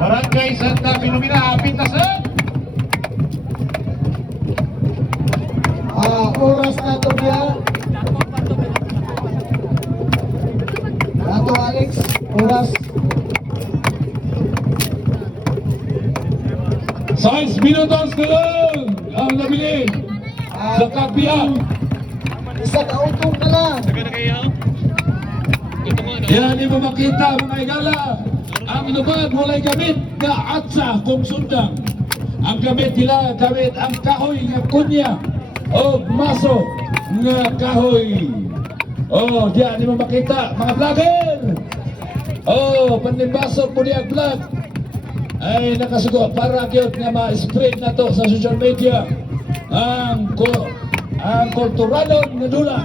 Barangay Santa Filomena, pintasan. Oras na ito niya. Nato Alex, oras. 6 minutos na lang ang nabilin sa Kapiang. Isa kautong ka lang. Yan mo makita mga igala. Ang lubad walay gamit na atsa kung sundang. Ang gamit nila gamit ang kahoy nga kunya o maso nga kahoy. Oh, diyan mo makita mga vlogger. Oh, panimbaso po niya vlog. Ay nakasugo para gyud nga ma-spread na to sa social media ang kulturalon nga dula.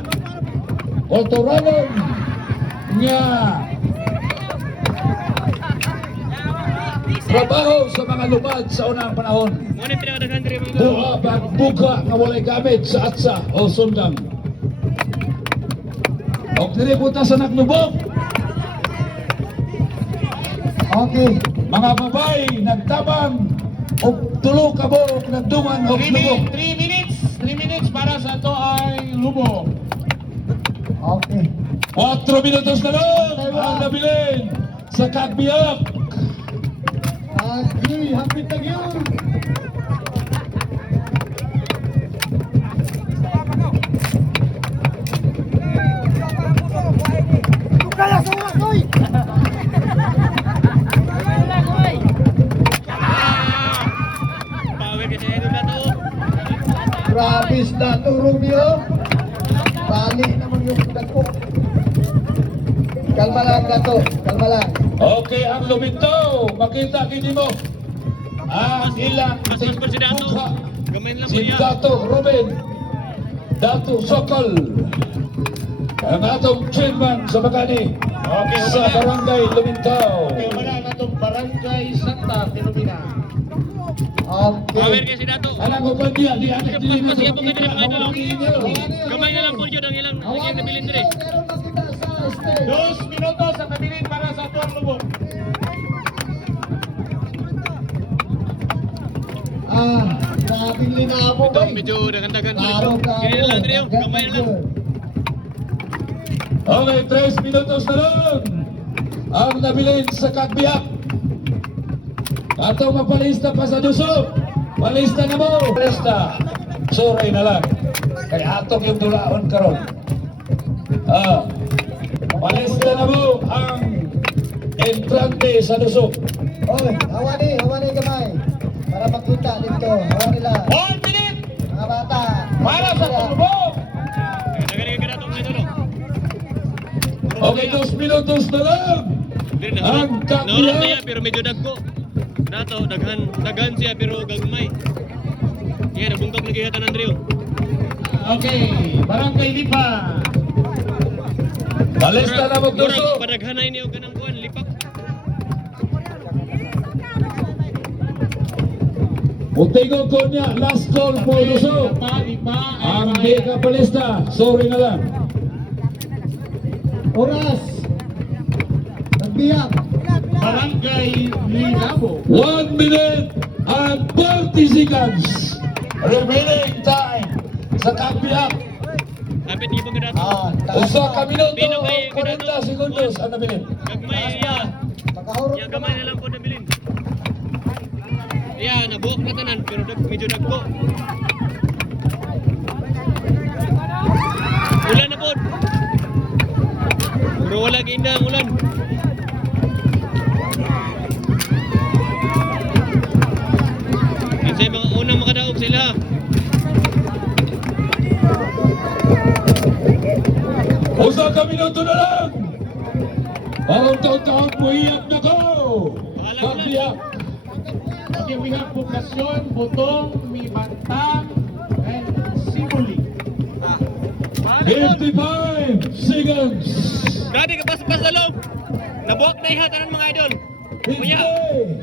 Kulturalon nga trabaho sa mga lubad sa unang panahon. Buha pagbuka nga walay gamit sa atsa o sundang. Og diri buta sa naglubog. Okay. Mga babay nagtabang og tulo ka buok nagduman og lubog. 3 minutes para sa to ay lubog. Okay. 4 minutos na lang ang nabilin sa Kagbiak. Agree, happy to you. Grabe na ito, Romeo. Bali naman yung dagko. Kalma lang na to, kalma lang. Okay, ang lumito. Makita kini mo. Ang ilang tingkuha. Si Dato Ruben. Dato Sokol. Ang atong chairman sa Makani. Okay, Sa Barangay Lumintao. Okay, wala na itong Barangay Santa Filomena. Okay. Alam ko ba niya, di anak dili mo sa makita. Gamay na lang po yun ang ilang nabilin dire. Meron na kita sa stage. 2 minutos ang nabilin para sa tuwang lubog. Grabing linabo ba? Medyo dagan-dagan po Klaro, ito. klaro. Kaya lang dire, gamay na lang. Okay, 3 minutos na lang ang nabilin sa Kagbiak. Atong mapalista pa sa Duso. Palista na mo. Palista. Sorry na lang. Kaya atong yung dulaon karon. Palista na mo ang entrante sa Duso. Oy, hawani kamay. Para makita dito. Hawani lang. 1 minute Mga bata. para sa lubog. Dagan-dagan ka na itong ito. Okay, 2 minutos na lang. Ang Naurap na Kagbiak. yan, pero medyo dagko. Dato, daghan siya, pero gagmay. Kaya nabungkag na kihatan Andreo. Okay, Barangay Lipa. Palista na mo Duso. Murag padaghanay niyo ganang kuan lipak. Utigo ko niya. Last call po Duso. Lipa Ang di ka palista. Sorry na lang. Oras. Nagbiyak. Barangay Linabo. 1 minute and 30 seconds remaining time sa Kagbiak. Kapit niyo pa ka dato. Usa ka minuto Pino kay 40 segundos ang nabilin. Gagmay iya. Makahurot Ya gamay na lang po nabilin. Iya, nabuok na tanan, pero medyo dagko. Ulan na po. Pero wala ginda ang ulan. Kasi mga unang makadaog sila. Usa ka minuto na lang. Parang taon-taon mo hiyap na ko. Kagbiak. Okay, we have Bukasyon, Butong, Mibantang, and Simuli. 55 seconds. Gadi ka pas sa loob. Nabuok na iha tanan mga idol. Kuya,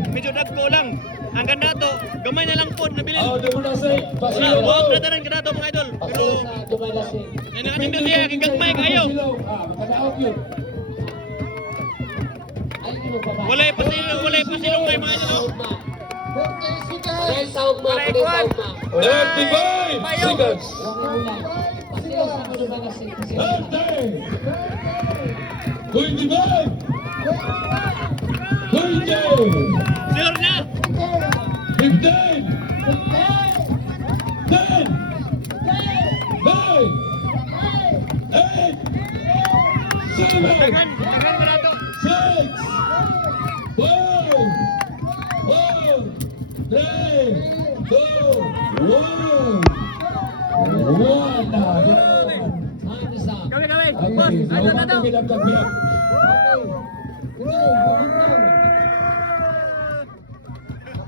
50. medyo dagko lang. Ang ganda to, gamay na lang po nabilin. Oh, di mo na say. Wala, buwag na tanan ka to mga idol. Pero, na dumay na si. yan ang ating siya, ang gagmay kayo. Makadaog yun. Walay pa sila may mga ano. Pares sa ugma, pares sa ugma. 35 seconds. Pasilos ako naman na 30. 25. 20. Sure na. 15. 10. 9. 8. 7. Dagan mo na to. 6. 5. 4. 3. 2. 1. Wala. Kami. Okay, Boss, ano na to? bilang kabiyak.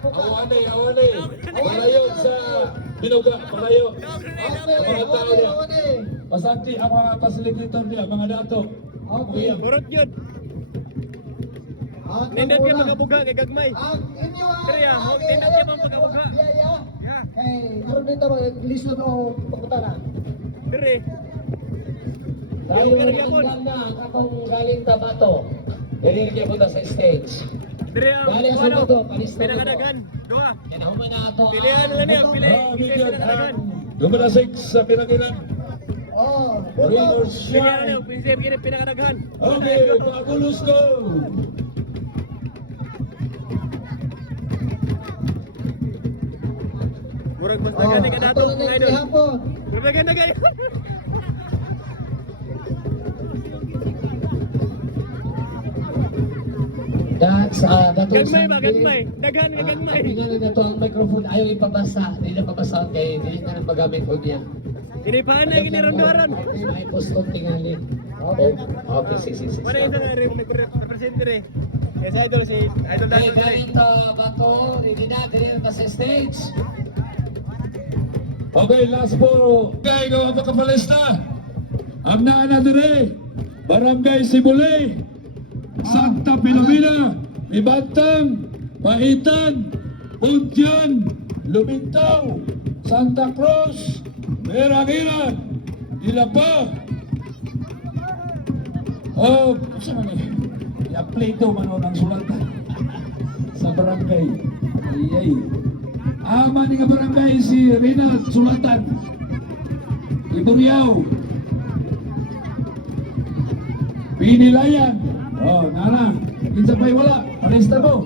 Awani. Palayo sa binuga, palayo. Mga tao niya. Pasanti ang mga facilitator niya, mga dato. Okay. Burot yun. Nindot ka magabuga kay Gagmay. Ang inyo Pero yan, nindot ka pang pagabuga. Yeah. Karon dito lisod o papunta na. Dire. Dahil nagandang na ang akong galing Tabato. Nililagay mo na sa stage. Dire ang Dali sa ano. bato, palis na Pinakadagan. Dua. Kinahuman na ito. Pilihan lang niya, pilihan. Pinakadagan. Number 6 sa pinangilan. Oh, Rain or Pilihan shine. lang, pinakadagan. Okay, Pagulos go. Murag mas dagan ka dato, mga idol. hapon. Murag maganda kayo. That's Gagmay ba, gagmay. Dagan ka gagmay. Pinangilan na ito ang microphone. Ayaw ipabasa. Hindi na pabasa kay hindi na magamit ko niya. Inipahan na giniron-doron. May poston tingali. Okay, sige. Mana ito na rin, nag-represent dire. Eh, si Idol, si Idol Ay, Dano. galing to, bato, ready na, dire pa sa stage. Okay, last four. Okay, gawa pa kapalista. Ang naana dire. Barangay Sibulay. Santa Filomena. Ibantang. Paitan. Puntian. Lumintaw. Santa Cruz. Merangiran. Ilapa. Oh, saan man eh? I-apply ito manon ang sulatan. Sa barangay. Ay. Ama ni ka barangay si Rina Sulatan. Iburiaw. Pinilayan. Oh, nana. Kinsa pa'y wala. Palista mo.